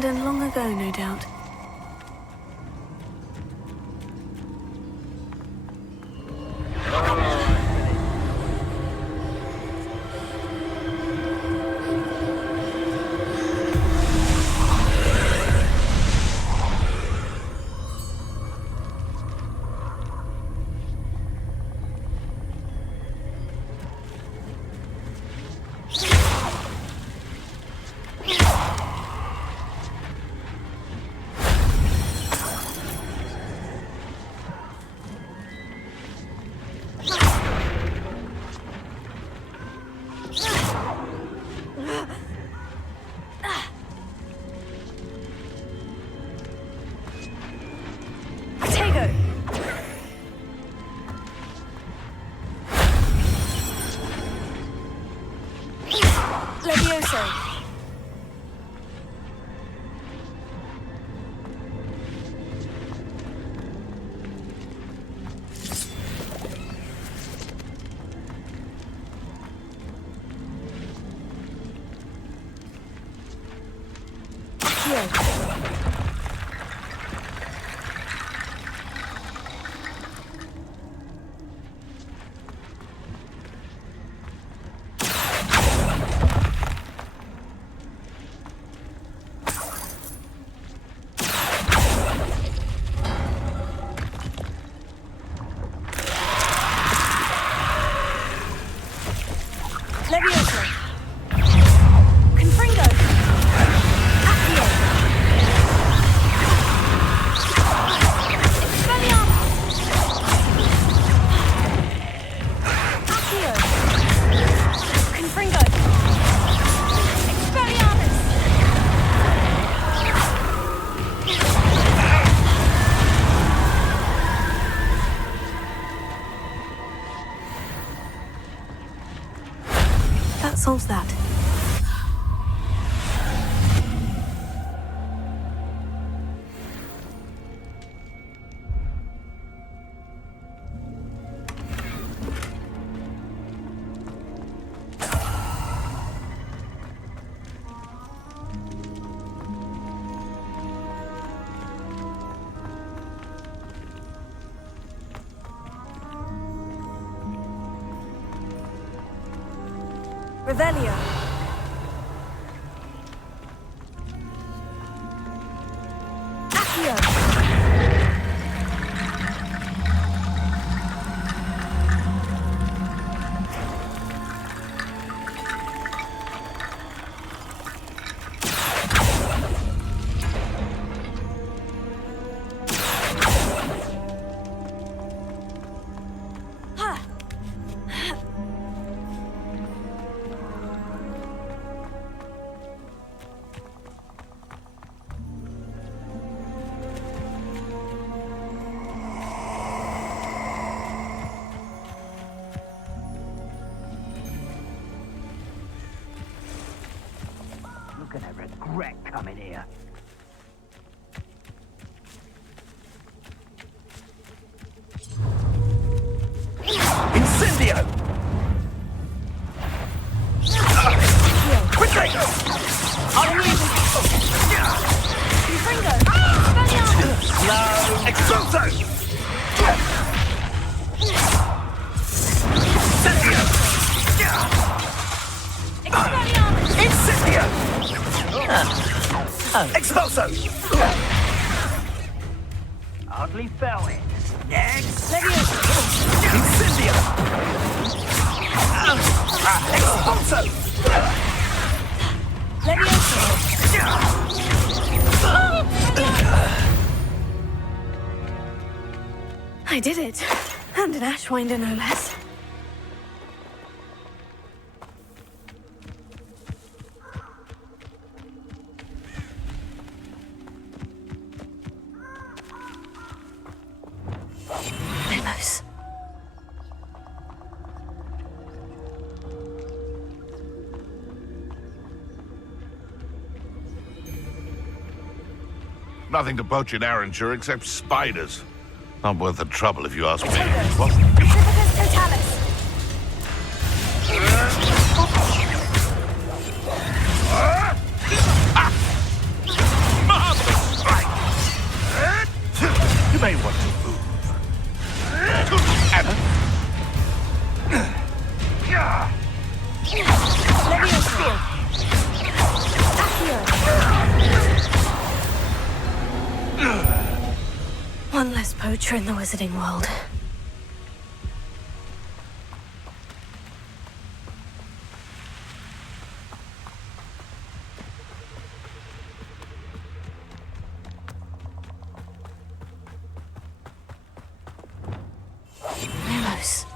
Abandoned long ago, no doubt. Solves that. Revelio. Accio. Gonna regret coming here. Incendio! Quickly! Confringo! Slow! Expulso! Incendio! Incendio! Expulso! Hardly fell it. Next! Incendio! Expulso! I did it. And an Ashwinder, no less. Memos. Nothing to poach in Arranger except spiders. Not worth the trouble if you ask me. What? Utripicus totalis. may want to move. One less poacher in the wizarding world. Neros.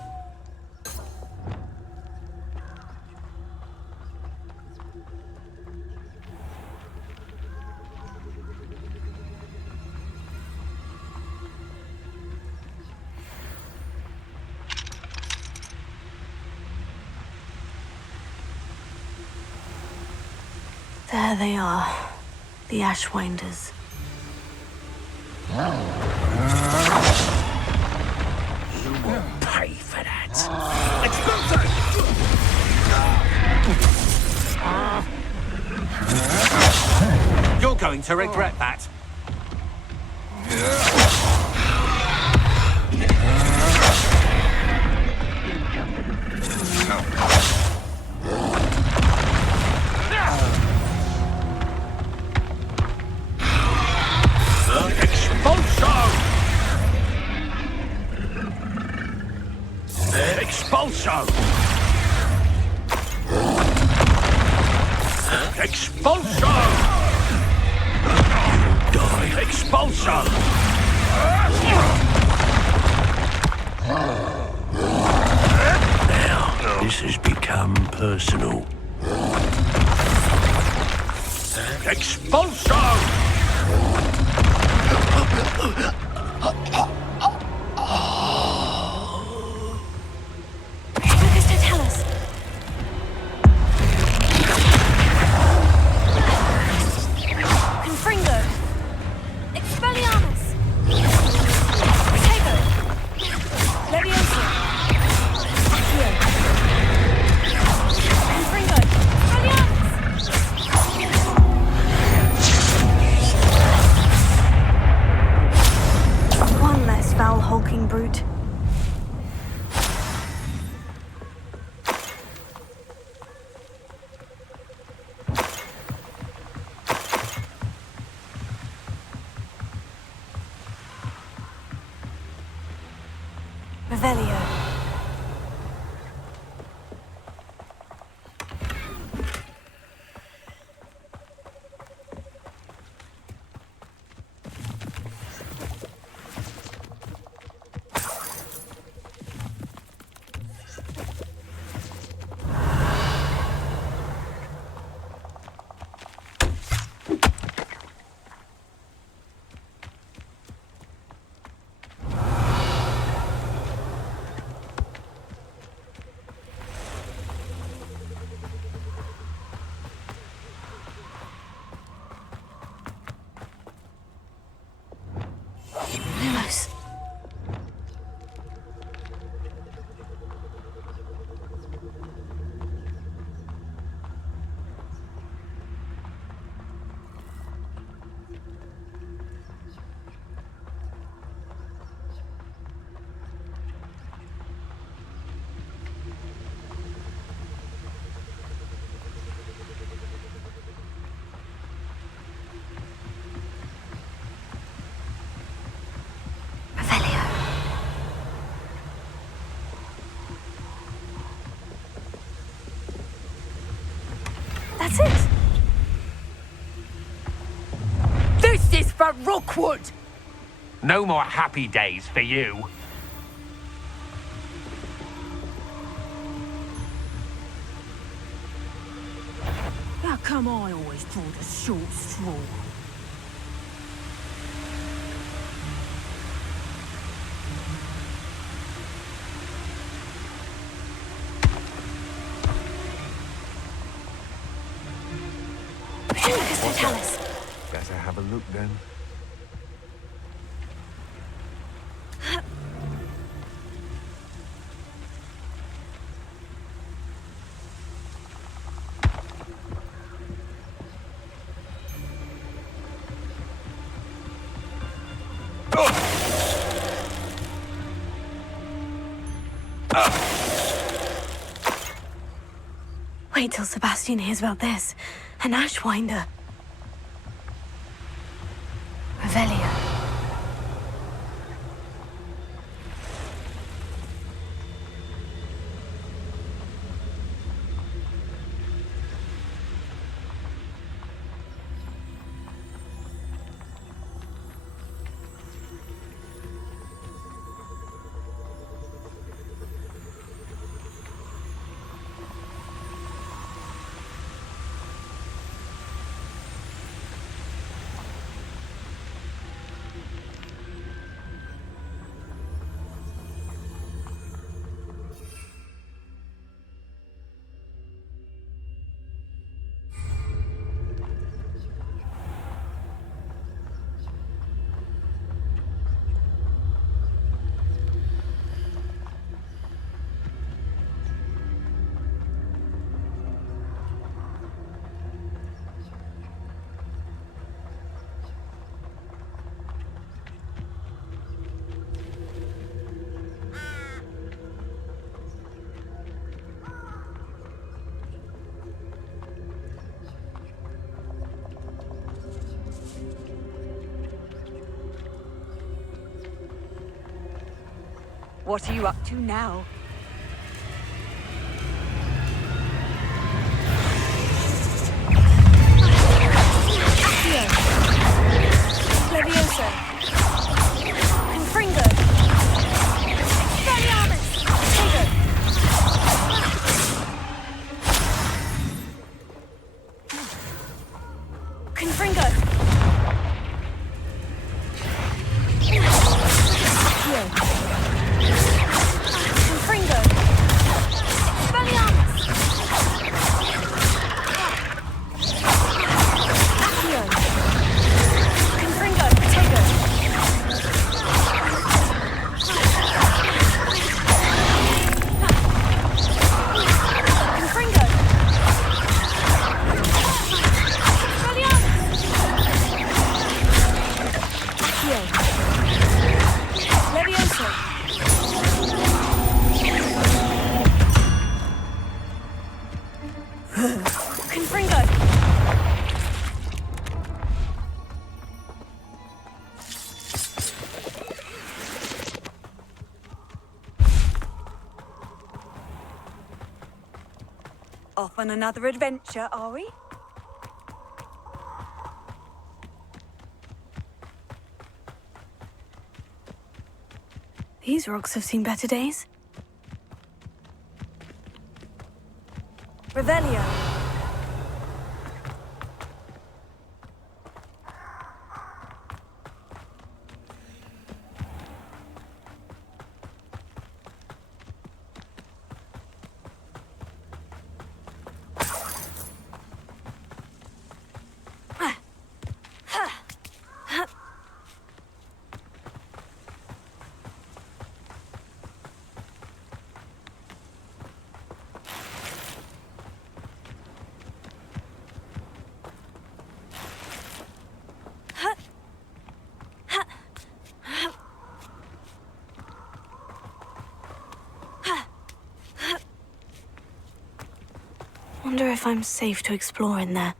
There they are, the Ashwinders. You will pay for that. You're going to regret that. Expulso! Expulso! Die! Expulso! Now, this has become personal. Expulso! Hulking brute. Revelio. Neros. That's it. This is for Rookwood! No more happy days for you. How come I always draw the short straw? Better have a look then. Wait till Sebastian hears about this. An Ashwinder. Revelio. What are you up to now? Levioso. Confringo. Expelliarmus. Tego. Confringo. Confringo. Expelliarmus. Accio. Confringo. Tego. Confringo. Expelliarmus. Accio. Levioso. Confringo. Off on another adventure, are we? These rocks have seen better days. Revelio. Wonder if I'm safe to explore in there.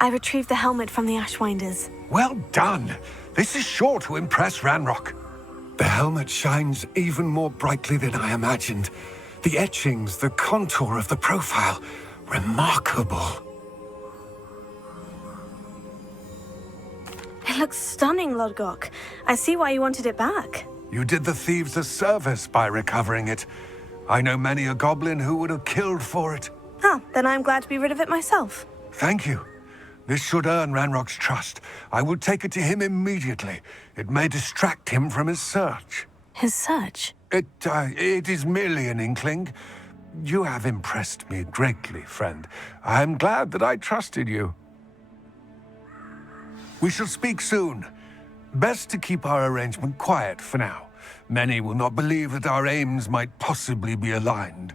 I retrieved the helmet from the Ashwinders. Well done. This is sure to impress Ranrock. The helmet shines even more brightly than I imagined. The etchings, the contour of the profile, remarkable. It looks stunning, Lodgok. I see why you wanted it back. You did the thieves a service by recovering it. I know many a goblin who would have killed for it. Huh, then I'm glad to be rid of it myself. Thank you. This should earn Ranrock's trust. I will take it to him immediately. It may distract him from his search. His search? It is merely an inkling. You have impressed me greatly, friend. I am glad that I trusted you. We shall speak soon. Best to keep our arrangement quiet for now. Many will not believe that our aims might possibly be aligned.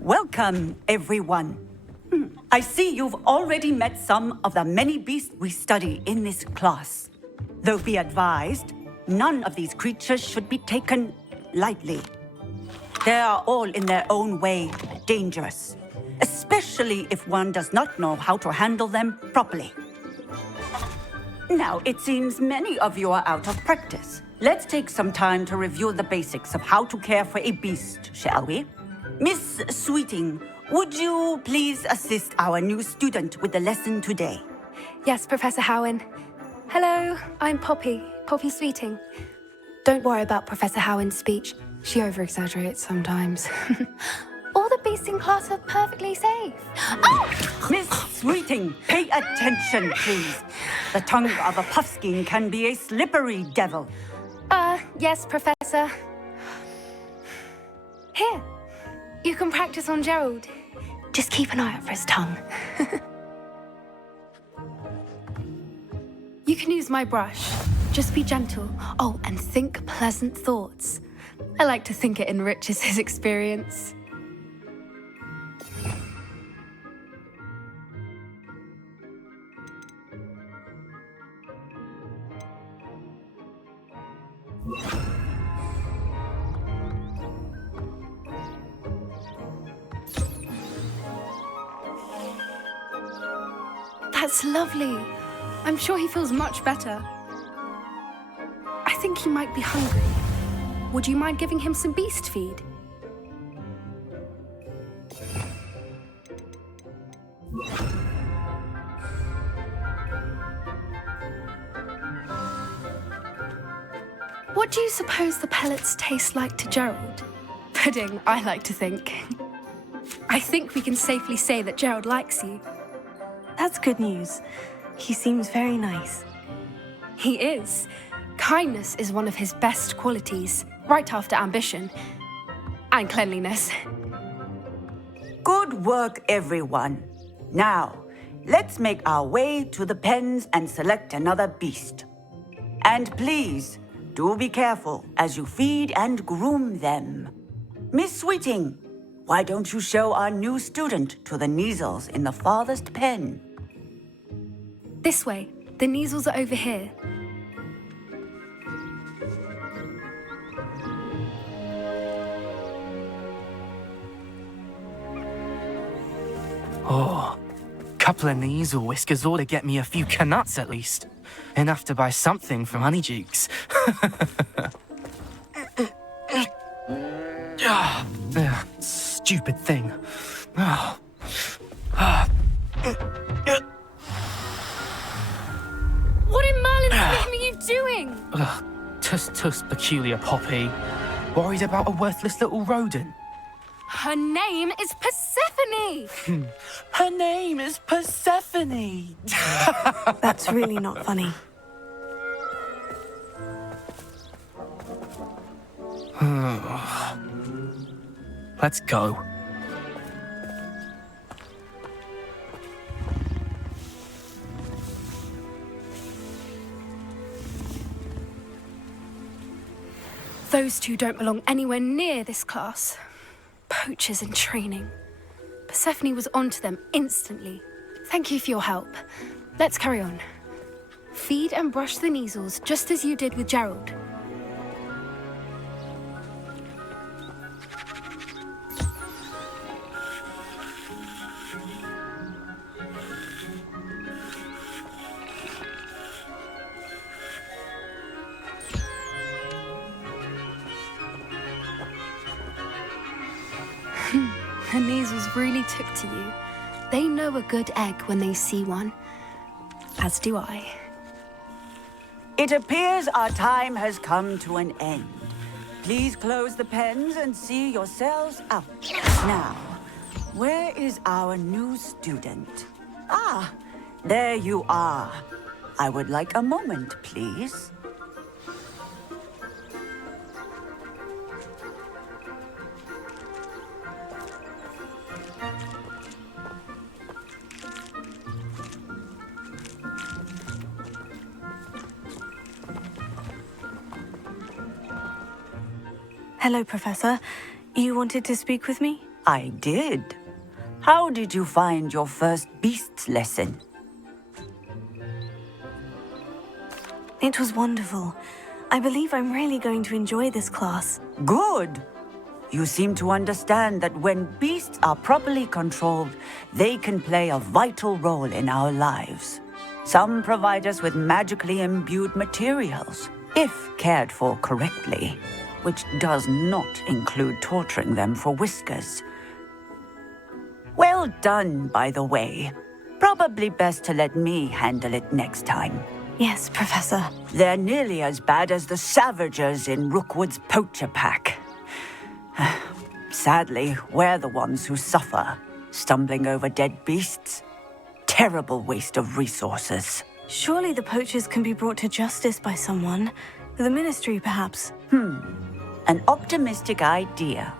Welcome, everyone. I see you've already met some of the many beasts we study in this class. Though be advised, none of these creatures should be taken lightly. They are all in their own way dangerous, especially if one does not know how to handle them properly. Now, it seems many of you are out of practice. Let's take some time to review the basics of how to care for a beast, shall we? Miss Sweeting, would you please assist our new student with the lesson today? Yes, Professor Howen. Hello, I'm Poppy Sweeting. Don't worry about Professor Howen's speech. She over-exaggerates sometimes. All the beasts in class are perfectly safe. Oh! Miss Sweeting, pay attention, please. The tongue of a puffskein can be a slippery devil. Yes, Professor. Here, you can practice on Gerald. Just keep an eye out for his tongue. You can use my brush. Just be gentle. Oh, and think pleasant thoughts. I like to think it enriches his experience. That's lovely. I'm sure he feels much better. I think he might be hungry. Would you mind giving him some beast feed? What do you suppose the pellets taste like to Gerald? Pudding, I like to think. I think we can safely say that Gerald likes you. That's good news. He seems very nice. He is. Kindness is one of his best qualities, right after ambition and cleanliness. Good work, everyone. Now, let's make our way to the pens and select another beast. And please, do be careful as you feed and groom them. Miss Sweeting, why don't you show our new student to the Neasels in the farthest pen? This way. The Neasels are over here. couple of Neasel whiskers ought to get me a few canuts at least. Enough to buy something from Honeydukes. Stupid thing. What in Merlin's name are you doing? Tuss, peculiar Poppy. Worried about a worthless little rodent? Her name is Persephone! Her name is Persephone! That's really not funny. Let's go. Those two don't belong anywhere near this class. Poachers in training. Persephone was onto them instantly. Thank you for your help. Let's carry on. Feed and brush the Neasels just as you did with Gerald. The Neasels really took to you. They know a good egg when they see one. As do I. It appears our time has come to an end. Please close the pens and see yourselves out. Now, where is our new student? Ah, there you are. I would like a moment, please. Hello, Professor. You wanted to speak with me? I did. How did you find your first beasts lesson? It was wonderful. I believe I'm really going to enjoy this class. Good. You seem to understand that when beasts are properly controlled, they can play a vital role in our lives. Some provide us with magically imbued materials, if cared for correctly, which does not include torturing them for whiskers. Well done, by the way. Probably best to let me handle it next time. Yes, Professor. They're nearly as bad as the Savagers in Rookwood's poacher pack. Sadly, we're the ones who suffer, stumbling over dead beasts. Terrible waste of resources. Surely the poachers can be brought to justice by someone. The Ministry, perhaps. An optimistic idea.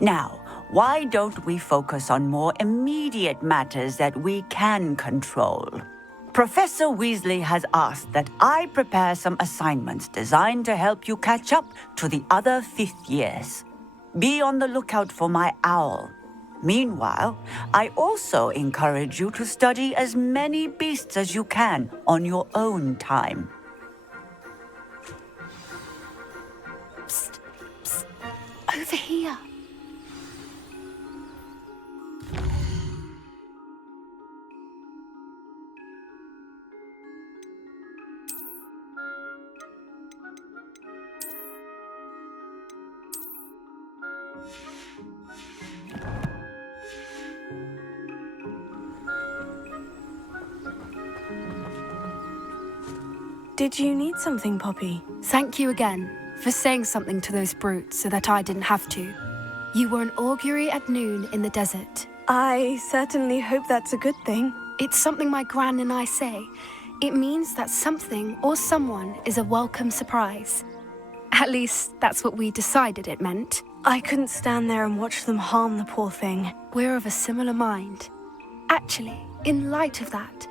Now, why don't we focus on more immediate matters that we can control? Professor Weasley has asked that I prepare some assignments designed to help you catch up to the other 5th years. Be on the lookout for my owl. Meanwhile, I also encourage you to study as many beasts as you can on your own time. Psst, psst. Over here. Did you need something, Poppy? Thank you again for saying something to those brutes so that I didn't have to. You were an augury at noon in the desert. I certainly hope that's a good thing. It's something my gran and I say. It means that something or someone is a welcome surprise. At least, that's what we decided it meant. I couldn't stand there and watch them harm the poor thing. We're of a similar mind. Actually, in light of that,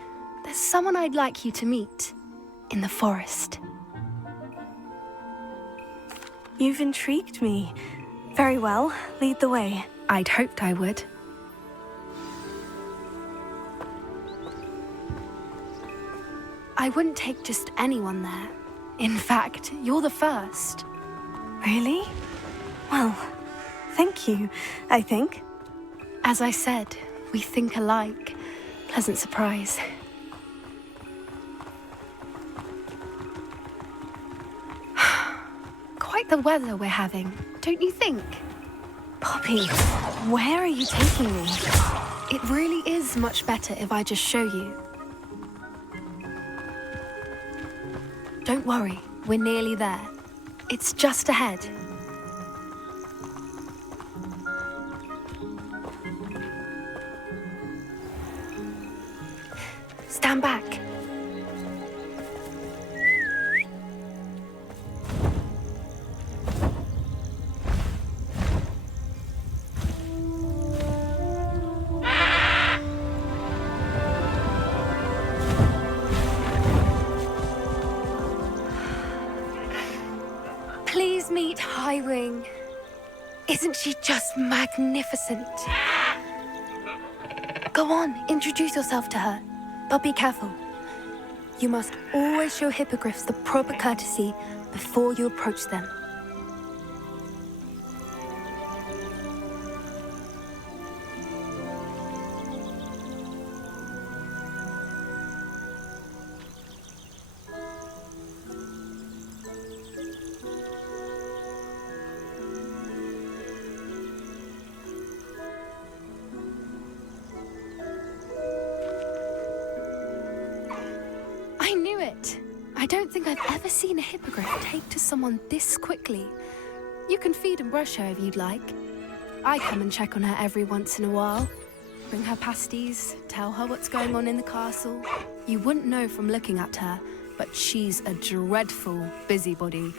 there's someone I'd like you to meet. In the forest. You've intrigued me. Very well, lead the way. I'd hoped I would. I wouldn't take just anyone there. In fact, you're the first. Really? Well, thank you, I think. As I said, we think alike. pleasant surprise. Quite the weather we're having, don't you think? Poppy, where are you taking me? It really is much better if I just show you. Don't worry, we're nearly there. It's just ahead. Stand back. Please meet Highwing. Isn't she just magnificent? Go on, introduce yourself to her. But be careful. You must always show hippogriffs the proper courtesy before you approach them. I knew it. I don't think I've ever seen a hippogriff take to someone this quickly. You can feed and brush her if you'd like. I come and check on her every once in a while. Bring her pasties, tell her what's going on in the castle. You wouldn't know from looking at her, but she's a dreadful busybody.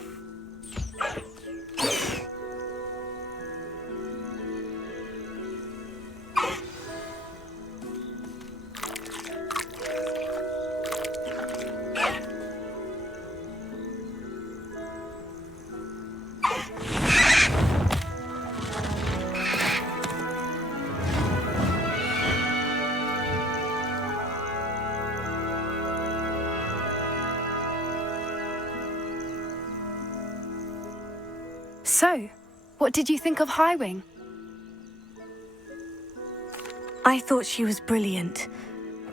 So, what did you think of Highwing? I thought she was brilliant.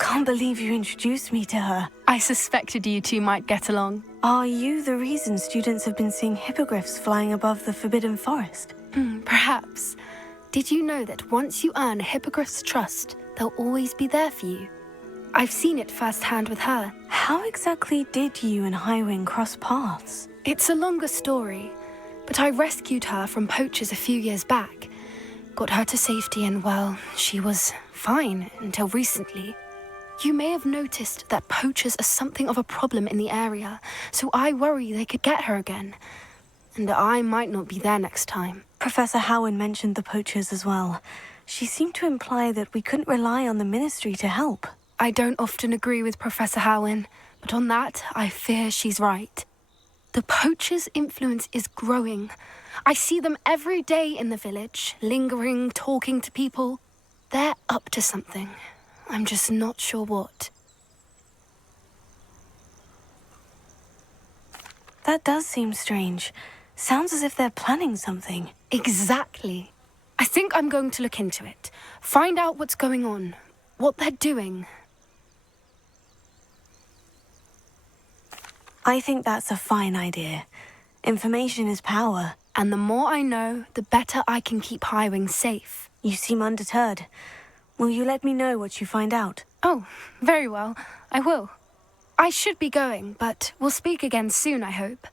Can't believe you introduced me to her. I suspected you two might get along. Are you the reason students have been seeing hippogriffs flying above the Forbidden Forest? Perhaps. Did you know that once you earn a hippogriff's trust, they'll always be there for you? I've seen it firsthand with her. How exactly did you and Highwing cross paths? It's a longer story, but I rescued her from poachers a few years back. Got her to safety and, well, she was fine until recently. You may have noticed that poachers are something of a problem in the area, so I worry they could get her again. And I might not be there next time. Professor Howen mentioned the poachers as well. She seemed to imply that we couldn't rely on the ministry to help. I don't often agree with Professor Howen, but on that, I fear she's right. The poachers' influence is growing. I see them every day in the village, lingering, talking to people. They're up to something. I'm just not sure what. That does seem strange. Sounds as if they're planning something. Exactly. I think I'm going to look into it. Find out what's going on, what they're doing. I think that's a fine idea. Information is power. And the more I know, the better I can keep Highwing safe. You seem undeterred. Will you let me know what you find out? Oh, very well. I will. I should be going, but we'll speak again soon, I hope.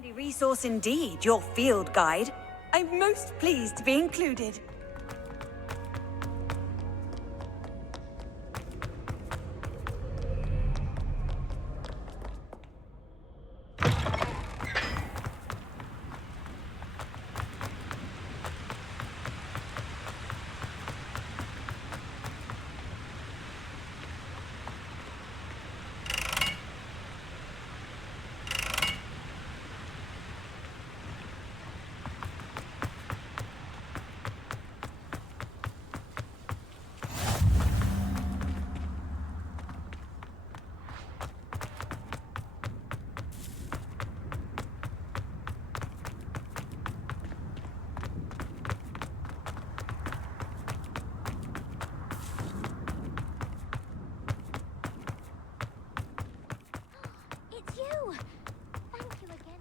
Handy resource indeed, your field guide. I'm most pleased to be included. It's you! Thank you again.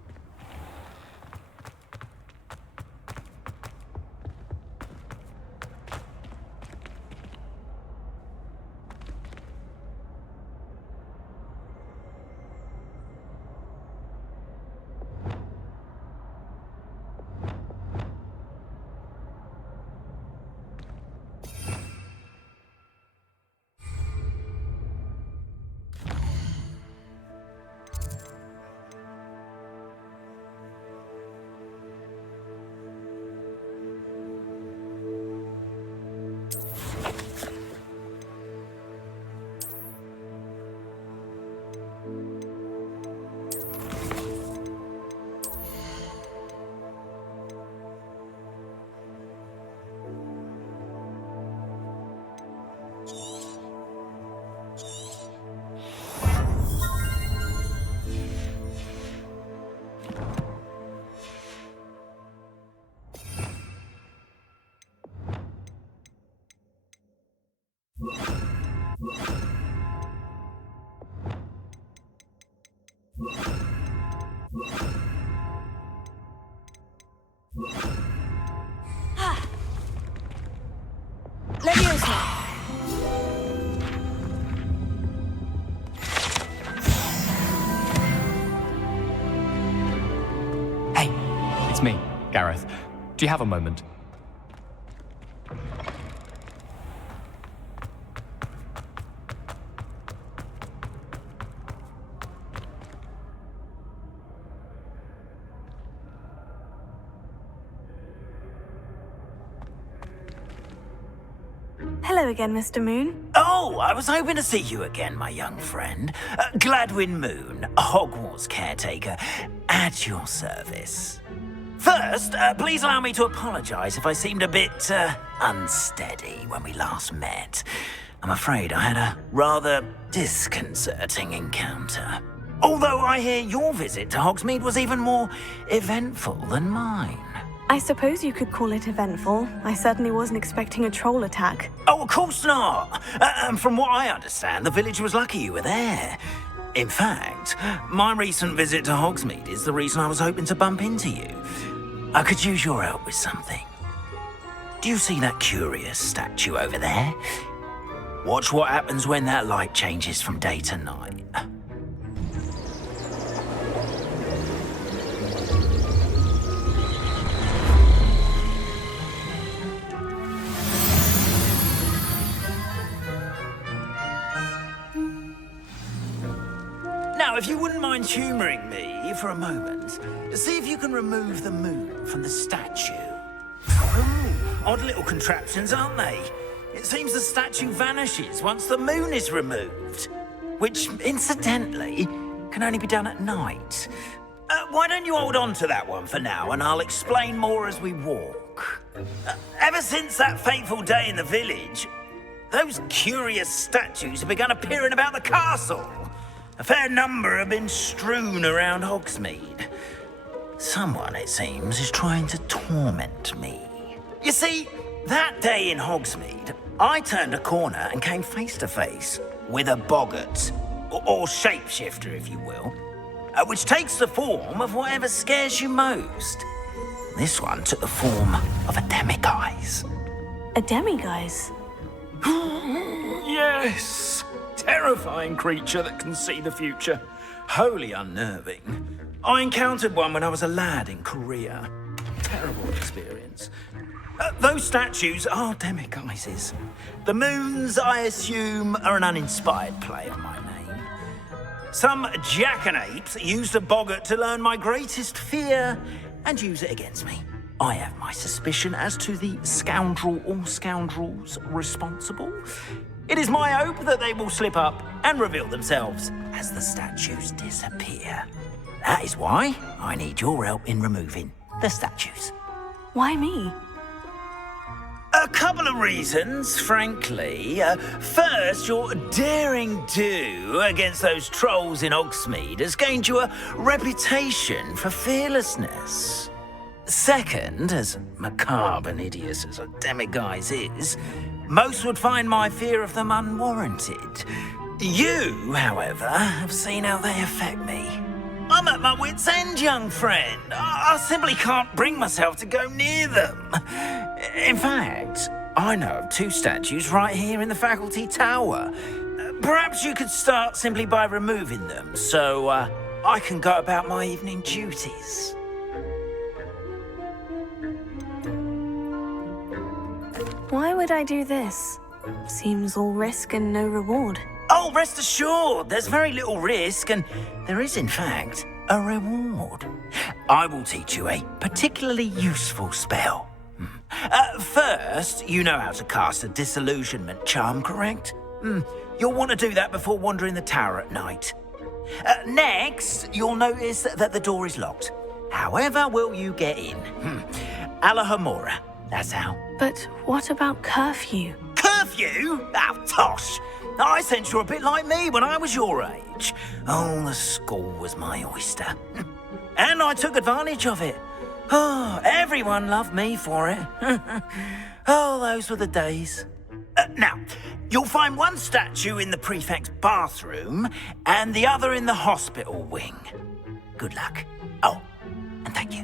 Hey, it's me, Gareth. Do you have a moment? Hello again, Mr. Moon. Oh, I was hoping to see you again, my young friend. Gladwin Moon, Hogwarts caretaker, at your service. First, please allow me to apologize if I seemed a bit, unsteady when we last met. I'm afraid I had a rather disconcerting encounter. Although I hear your visit to Hogsmeade was even more eventful than mine. I suppose you could call it eventful. I certainly wasn't expecting a troll attack. Oh, of course not. From what I understand, the village was lucky you were there. In fact, my recent visit to Hogsmeade is the reason I was hoping to bump into you. I could use your help with something. Do you see that curious statue over there? Watch what happens when that light changes from day to night. Now, if you wouldn't mind humouring me for a moment, see if you can remove the moon from the statue. Odd little contraptions, aren't they? It seems the statue vanishes once the moon is removed, which, incidentally, can only be done at night. Why don't you hold on to that one for now, and I'll explain more as we walk. Ever since that fateful day in the village, those curious statues have begun appearing about the castle. A fair number have been strewn around Hogsmeade. Someone, it seems, is trying to torment me. You see, that day in Hogsmeade, I turned a corner and came face to face with a boggart, or shapeshifter, if you will, which takes the form of whatever scares you most. This one took the form of a demiguise. A demiguise? Yes! Terrifying creature that can see the future. Wholly unnerving. I encountered one when I was a lad in Korea. Terrible experience. Those statues are demiguises. The moons, I assume, are an uninspired play on my name. Some jackanapes used a boggart to learn my greatest fear and use it against me. I have my suspicion as to the scoundrel or scoundrels responsible. It is my hope that they will slip up and reveal themselves as the statues disappear. That is why I need your help in removing the statues. Why me? A couple of reasons, frankly. First, your daring do against those trolls in Hogsmeade has gained you a reputation for fearlessness. Second, as macabre and hideous as a demiguise is, most would find my fear of them unwarranted. You, however, have seen how they affect me. I'm at my wit's end, young friend. I simply can't bring myself to go near them. In fact, I know of 2 statues right here in the faculty tower. Perhaps you could start simply by removing them, so I can go about my evening duties. Why would I do this? Seems all risk and no reward. Oh, rest assured, there's very little risk, and there is, in fact, a reward. I will teach you a particularly useful spell. First, you know how to cast a disillusionment charm, correct? You'll want to do that before wandering the tower at night. Next, you'll notice that the door is locked. However will you get in? Alahomora, that's how. But what about curfew? Curfew? Oh, tosh! I sense you're a bit like me when I was your age. Oh, the school was my oyster. And I took advantage of it. Oh, everyone loved me for it. Oh, those were the days. Now, you'll find one statue in the prefect's bathroom and the other in the hospital wing. Good luck. Oh, and thank you.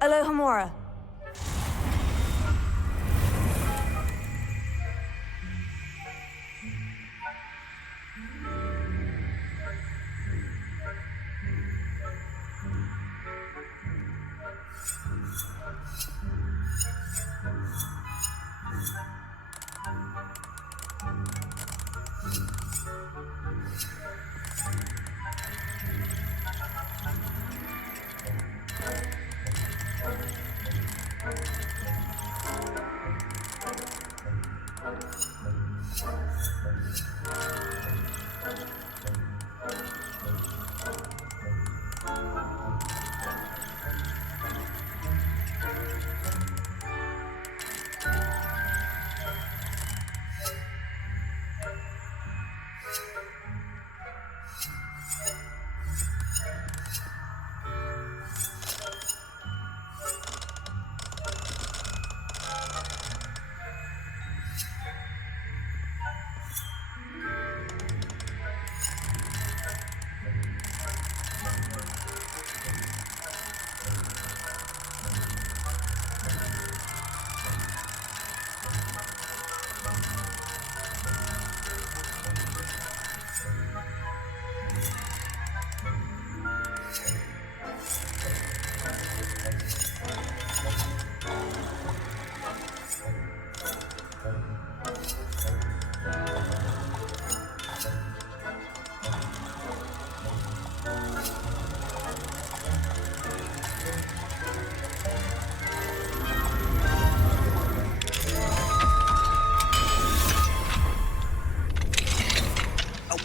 Alohomora.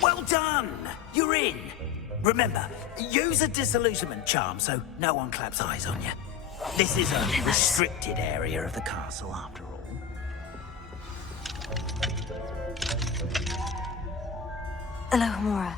Well done! You're in. Remember, use a disillusionment charm so no one claps eyes on you. This is a restricted area of the castle, after all. Alohomora.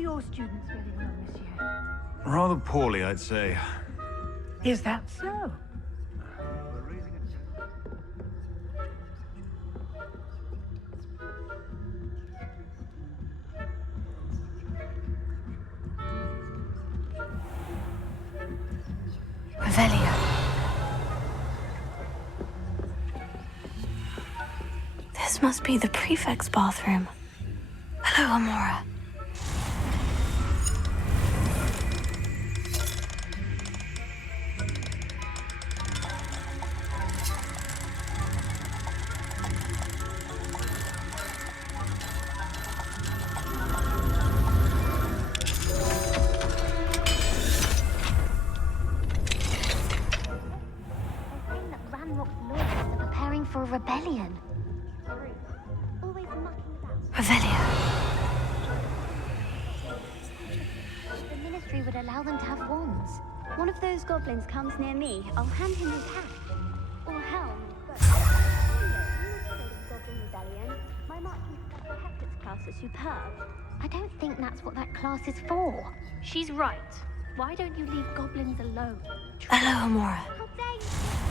your students getting on this year? Rather poorly, I'd say. Is that so? Revelio. This must be the prefect's bathroom. Hello, Amora. For a rebellion. Always mucking about. Revelio. The Ministry would allow them to have wands. One of those goblins comes near me, I'll hand him his hat. Or helm. But Goblin Rebellion. My marking for Hector's class is superb. I don't think that's what that class is for. She's right. Why don't you leave goblins alone? Hello, Amora. How dare you?